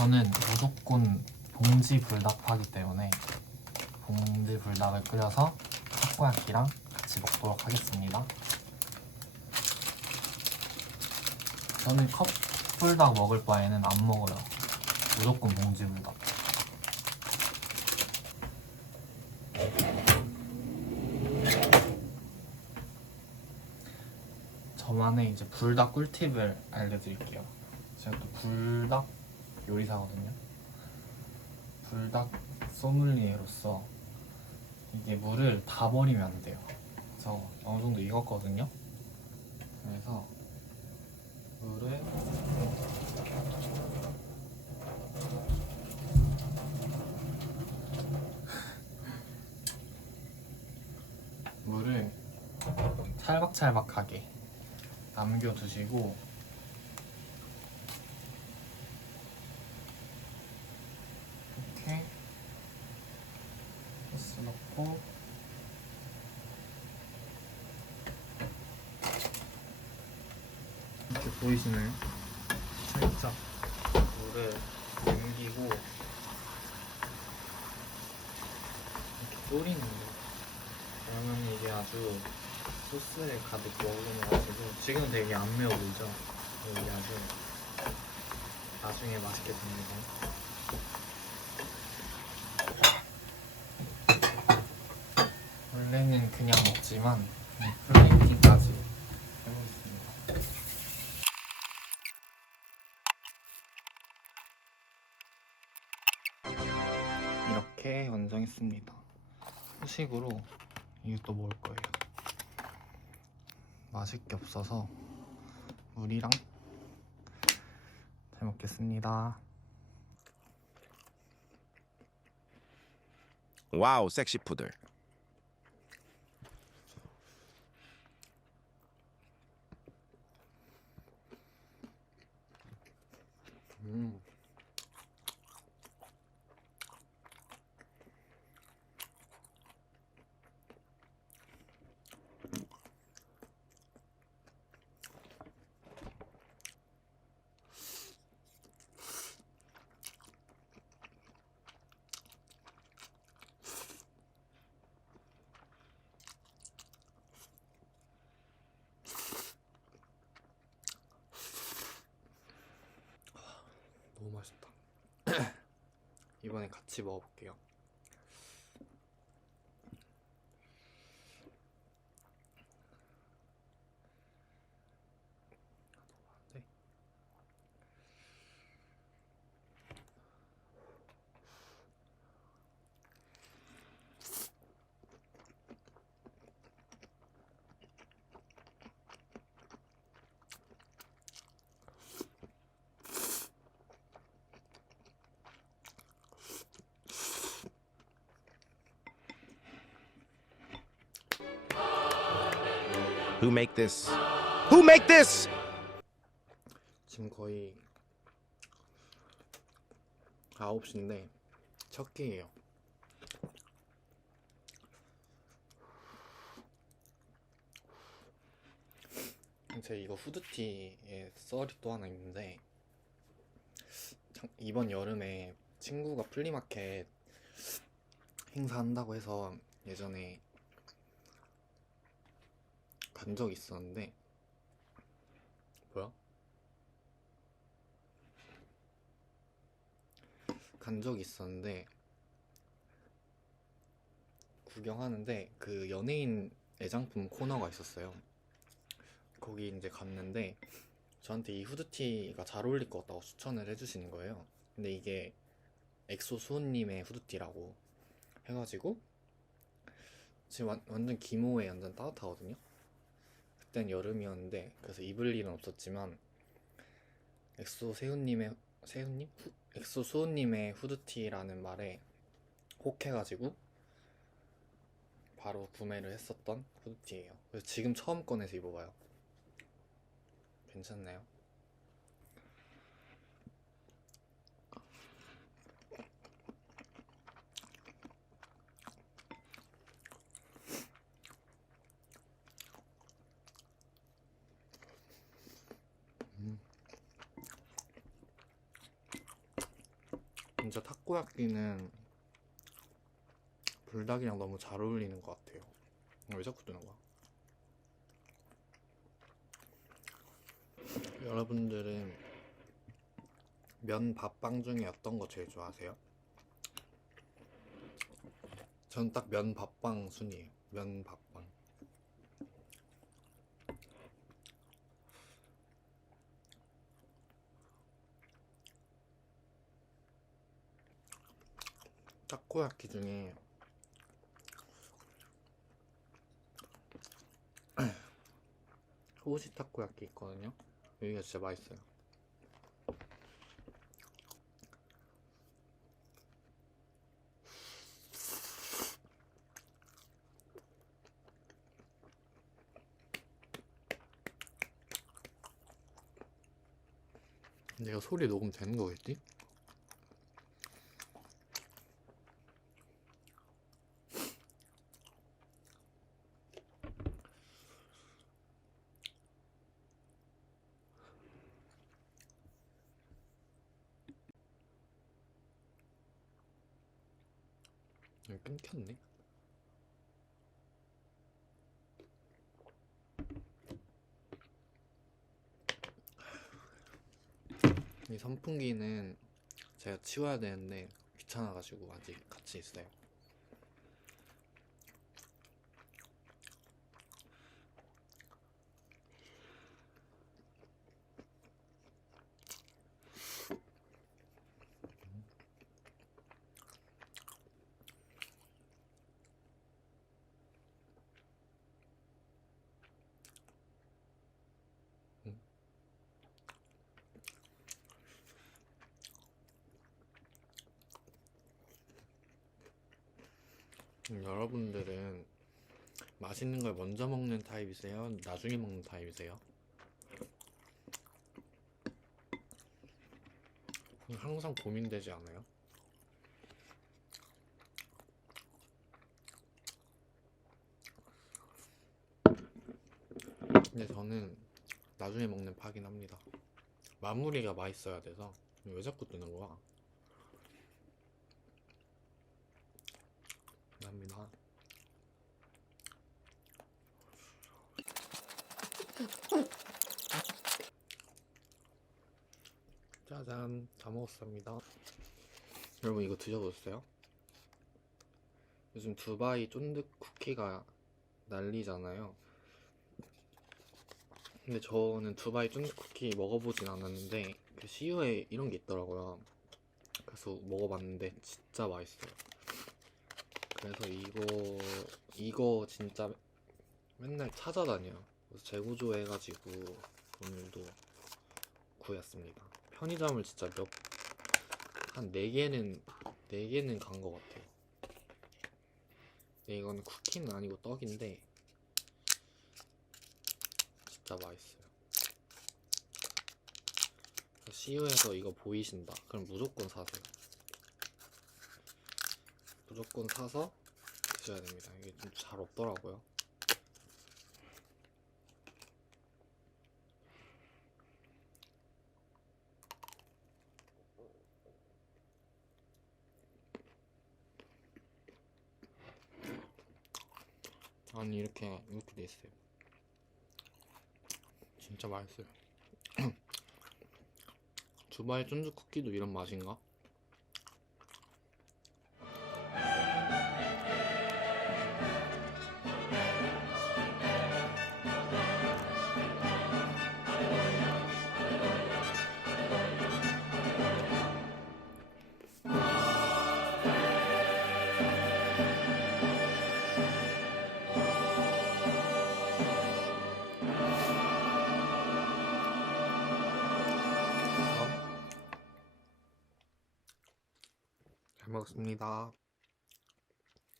저는 무조건 봉지 불닭파기 때문에 봉지 불닭을 끓여서 타코야키랑 같이 먹도록 하겠습니다. 저는 컵 불닭 먹을 바에는 안 먹어요. 무조건 봉지 불닭. 저만의 이제 불닭 꿀팁을 알려드릴게요. 제가 또 불닭 요리사거든요. 불닭 소믈리에로서 이게 물을 다 버리면 안 돼요. 그래서 어느 정도 익었거든요. 그래서 물을 물을 찰박찰박하게 남겨두시고 이렇게 넣고 이렇게 보이시나요? 살짝 물을 남기고 이렇게 졸이는 거예요. 그러면 이게 아주 소스에 가득 머금어가지고 지금 되게 안 매워 보이죠? 이게 아주 나중에 맛있게 됩니다. 원래는 먹지만 플레이팅까지 해보겠습니다. 이렇게 완성했습니다. 후식으로 이것도 먹을 거예요. 맛있게 없어서 물이랑 잘 먹겠습니다. 와우 섹시 푸들 음. 이번에 같이 먹어볼게요. Who make this? Who make this? 지금 거의 9시인데 첫 끼예요. 제 이거 후드티에 썰이 또 하나 있는데 참- 이번 여름에 친구가 플리마켓 행사한다고 해서 예전에 간적 있었는데 뭐야? 간적 있었는데 구경하는데 그 연예인 애장품 코너가 있었어요. 거기 이제 갔는데 저한테 이 후드티가 잘 어울릴 것 같다고 추천을 해주시는 거예요. 근데 이게 엑소 수호님의 후드티라고 해가지고 지금 완, 완전 기모에 완전 따뜻하거든요. 그땐 여름이었는데 그래서 입을 일은 없었지만 엑소 세훈님의 세훈님? 후- 엑소 수호님의 후드티라는 말에 혹해가지고 바로 구매를 했었던 후드티예요. 그래서 지금 처음 꺼내서 입어봐요. 괜찮나요? 진짜 타코야끼는 불닭이랑 너무 잘 어울리는 것 같아요. 왜 자꾸 뜨는 거야? 여러분들은 면 밥빵 중에 어떤 거 제일 좋아하세요? 전 딱 면 밥빵 순이에요. 면 밥빵. 타코야키 중에 호시 타코야키 있거든요. 여기가 진짜 맛있어요. 내가 소리 녹음 되는 거겠지? 끊겼네. 이 선풍기는 제가 치워야 되는데 귀찮아가지고 아직 같이 있어요. 여러분들은 맛있는 걸 먼저 먹는 타입이세요? 나중에 먹는 타입이세요? 항상 고민되지 않아요? 근데 저는 나중에 먹는 파긴 합니다. 마무리가 맛있어야 돼서 왜 자꾸 뜨는 거야? 감사 합니다. 짜잔, 다 먹었습니다. 여러분 이거 드셔보셨어요? 요즘 두바이 쫀득 쿠키가 난리잖아요. 근데 저는 두바이 쫀득 쿠키 먹어보진 않았는데 그 CU에 이런 게 있더라고요. 그래서 먹어봤는데 진짜 맛있어요. 그래서 이거 이거 진짜 맨날 찾아다녀요. 그래서 재구조 해가지고 오늘도 구했습니다. 편의점을 진짜 몇 한 네 개는 네 개는 간 것 같아요. 근데 이거는 쿠키는 아니고 떡인데 진짜 맛있어요. CU에서 이거 보이신다. 그럼 무조건 사세요. 무조건 사서 드셔야 됩니다. 이게 좀 잘 없더라고요. 아니 이렇게 이렇게 돼 있어요. 진짜 맛있어요. 두바이 쫀득 쿠키도 이런 맛인가? 잘 먹었습니다.